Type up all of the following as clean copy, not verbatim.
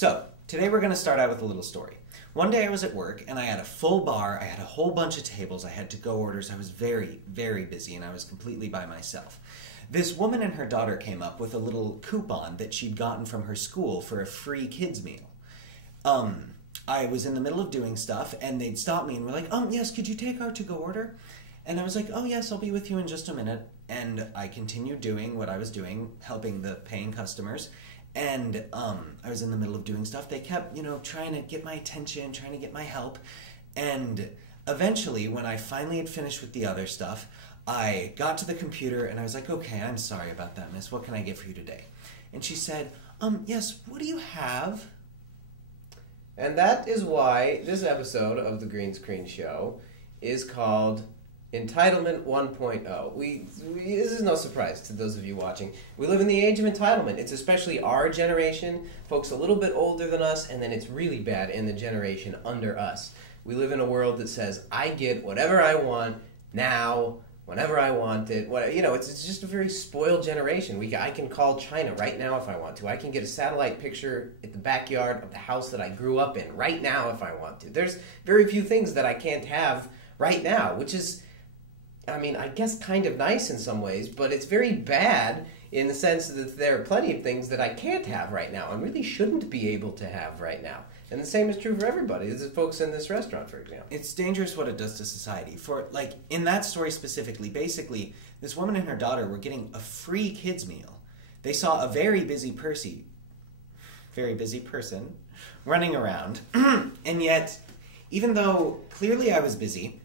So, today we're going to start out with a little story. One day I was at work and I had a full bar, I had a whole bunch of tables, I had to-go orders, I was very, very busy and I was completely by myself. This woman and her daughter came up with a little coupon that she'd gotten from her school for a free kids meal. I was in the middle of doing stuff and they'd stop me and were like, yes, could you take our to-go order? And I was like, oh yes, I'll be with you in just a minute. And I continued doing what I was doing, helping the paying customers. And I was in the middle of doing stuff. They kept, trying to get my attention, trying to get my help. And eventually, when I finally had finished with the other stuff, I got to the computer and I was like, okay, I'm sorry about that, miss. What can I get for you today? And she said, yes, what do you have? And that is why this episode of the Green Screen Show is called Entitlement 1.0. This is no surprise to those of you watching. We live in the age of entitlement. It's especially our generation, folks a little bit older than us, and then it's really bad in the generation under us. We live in a world that says, I get whatever I want now, whenever I want it. It's just a very spoiled generation. I can call China right now if I want to. I can get a satellite picture at the backyard of the house that I grew up in right now if I want to. There's very few things that I can't have right now, which is, I guess kind of nice in some ways, but it's very bad in the sense that there are plenty of things that I can't have right now and really shouldn't be able to have right now. And the same is true for everybody. This is folks in this restaurant, for example. It's dangerous what it does to society. In that story specifically, basically, this woman and her daughter were getting a free kids meal. They saw a very busy person running around, and yet, even though clearly I was busy,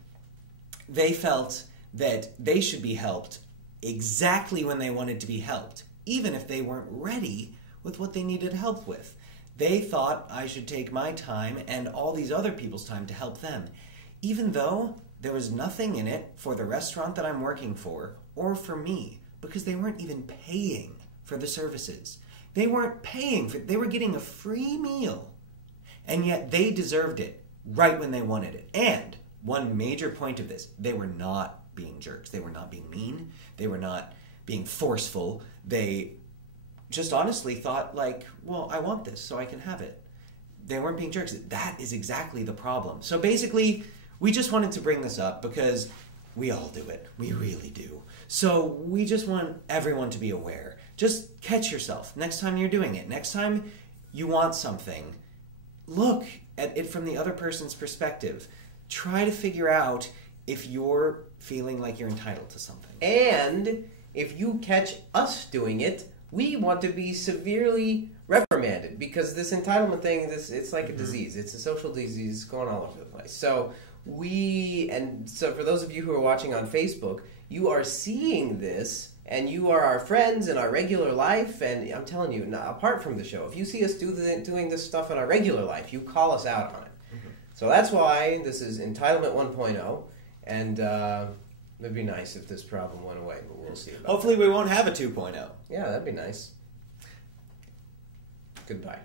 they felt that they should be helped exactly when they wanted to be helped, even if they weren't ready with what they needed help with. They thought I should take my time and all these other people's time to help them, even though there was nothing in it for the restaurant that I'm working for or for me, because they weren't even paying for the services. They weren't paying for it. They were getting a free meal, and yet they deserved it right when they wanted it. And one major point of this, they were not being jerks. They were not being mean. They were not being forceful. They just honestly thought I want this so I can have it. They weren't being jerks. That is exactly the problem. So basically, we just wanted to bring this up because we all do it. We really do. So we just want everyone to be aware. Just catch yourself next time you're doing it. Next time you want something, look at it from the other person's perspective. Try to figure out if you're feeling like you're entitled to something. And if you catch us doing it, we want to be severely reprimanded, because this entitlement thing, it's like a disease. It's a social disease going all over the place. So for those of you who are watching on Facebook, you are seeing this, and you are our friends in our regular life, and I'm telling you, apart from the show, if you see us doing this stuff in our regular life, you call us out on it. Mm-hmm. So that's why this is Entitlement 1.0, and it'd be nice if this problem went away, but we'll see about Hopefully we won't have a 2.0. Yeah, that'd be nice. Goodbye.